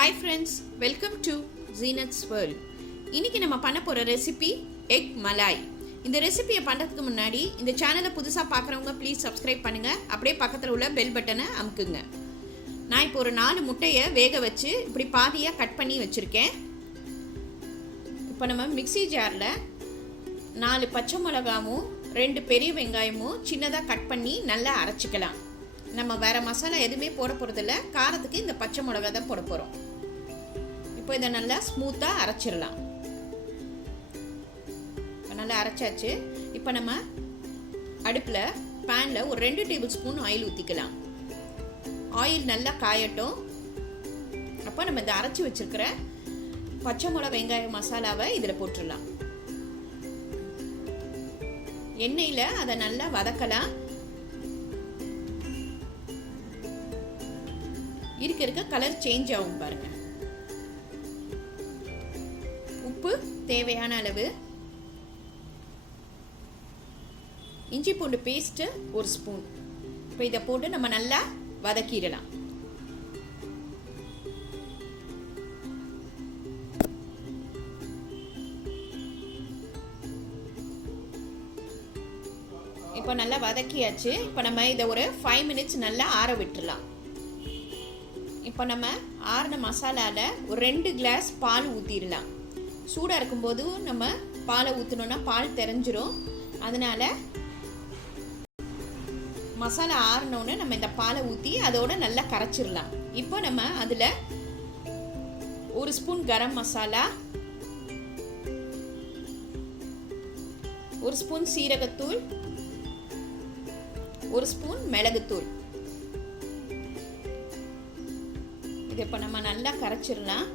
Hi friends, welcome to zeenaths world. இன்னைக்கு நம்ம பண்ண போற ரெசிபி எக் மலாய். இந்த ரெசிபியை பண்றதுக்கு முன்னாடி இந்த சேனலை புதுசா பார்க்குறவங்க ப்ளீஸ் சப்ஸ்கிரைப் பண்ணுங்க. அப்படியே பக்கத்துல உள்ள பெல் பட்டனை அமுக்குங்க. நான் இப்போ ஒரு 4 முட்டையை வேக வச்சு இப்படி பாதியா கட் பண்ணி வச்சிருக்கேன். இப்போ நம்ம மிக்ஸி ஜார்ல 4 பச்சை மிளகாயும் 2 பெரிய வெங்காயமும் சின்னதாக கட் பண்ணி நல்லா அரைச்சிக்கலாம். நம்ம வேறு மசாலா எதுவுமே போட போகிறதில்ல, காரத்துக்கு இந்த பச்சை மிளகா தான் போட போகிறோம். இப்போ இதை நல்லா ஸ்மூத்தாக அரைச்சிடலாம். இப்போ நல்லா அரைச்சாச்சு. இப்போ நம்ம அடுப்பில் பேனில் ஒரு 2 டேபிள் ஸ்பூன் ஆயில் ஊற்றிக்கலாம். ஆயில் நல்லா காயட்டும். அப்போ நம்ம இந்த அரைச்சி வச்சுருக்கிற பச்சை மிளகா வெங்காய மசாலாவை இதில் போட்டுடலாம். எண்ணெயில் அதை நல்லா வதக்கலாம். இருக்க கலர் சேஞ்ச் ஆகும் பாருங்க. உப்பு தேவையான அளவு, இஞ்சி பூண்டு பேஸ்ட் 1 ஸ்பூன். இப்போ இதை போட்டு நம்ம நல்லா வதக்கிடலாம். இப்போ நல்லா வதக்கியாச்சு. இப்போ நம்ம இதை ஒரு 5 மினிட்ஸ் நல்லா ஆற விட்டுடலாம். இப்போ நம்ம ஆறின மசாலாவில் ஒரு 2 கிளாஸ் பால் ஊற்றிடலாம். சூடாக இருக்கும்போது நம்ம பாலை ஊற்றினோன்னா பால் தெரிஞ்சிடும். அதனால் மசாலா ஆறினோன்னு நம்ம இந்த பாலை ஊற்றி அதோட நல்லா கரைச்சிடலாம். இப்போ நம்ம அதில் 1 ஸ்பூன் கரம் மசாலா, 1 ஸ்பூன் சீரகத்தூள், 1 ஸ்பூன் மிளகுத்தூள். இது இப்போ நம்ம நல்லா கரைச்சிடலாம்.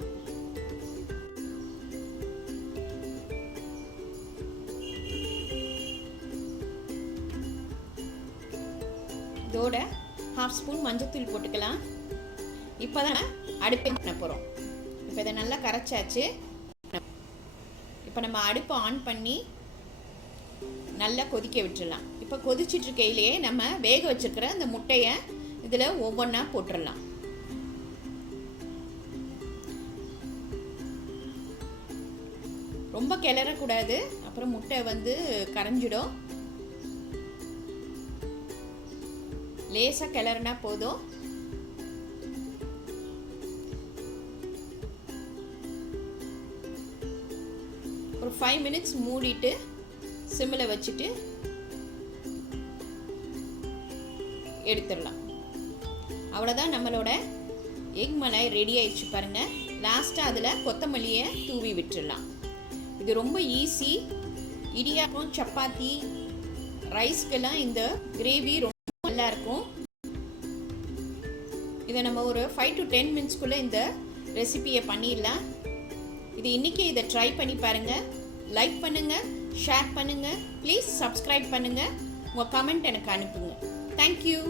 இதோட 1/2 ஸ்பூன் மஞ்சத்தூள் போட்டுக்கலாம். இப்போ தான் அடுப்பை பண்ண போகிறோம். இப்போ இதை நல்லா கரைச்சாச்சு. இப்போ நம்ம அடுப்பை ஆன் பண்ணி நல்லா கொதிக்க விட்டுடலாம். இப்போ கொதிச்சிட்டு இருக்கையிலேயே நம்ம வேக வச்சுருக்கிற அந்த முட்டையை இதில் ஒவ்வொன்றா போட்டுடலாம். ரொம்ப கிளறக்கூடாது, அப்புறம் முட்டை கரைஞ்சிடும். லேசாக கிளறினா போதும். ஒரு 5 மினிட்ஸ் மூடிட்டு சிம்மில் வச்சுட்டு எடுத்துடலாம். அவ்வளோதான், நம்மளோட எக் மலாய் ரெடி ஆயிடுச்சு பாருங்கள். லாஸ்ட்டாக அதில் கொத்தமல்லியை தூவி விட்டுடலாம். இது ரொம்ப ஈஸி. இடியாப்பம், சப்பாத்தி, ரைஸ்க்கெல்லாம் இந்த கிரேவி ரொம்ப நல்லா இருக்கும். இதை நம்ம ஒரு 5 to 10 மினிட்ஸ்க்குள்ளே இந்த ரெசிபியை பண்ணிடலாம். இது இன்றைக்கி இதை ட்ரை பண்ணி பாருங்கள். லைக் பண்ணுங்கள், ஷேர் பண்ணுங்கள், ப்ளீஸ் சப்ஸ்கிரைப் பண்ணுங்கள், உங்கள் கமெண்ட் எனக்கு அனுப்புங்க. தேங்க்யூ.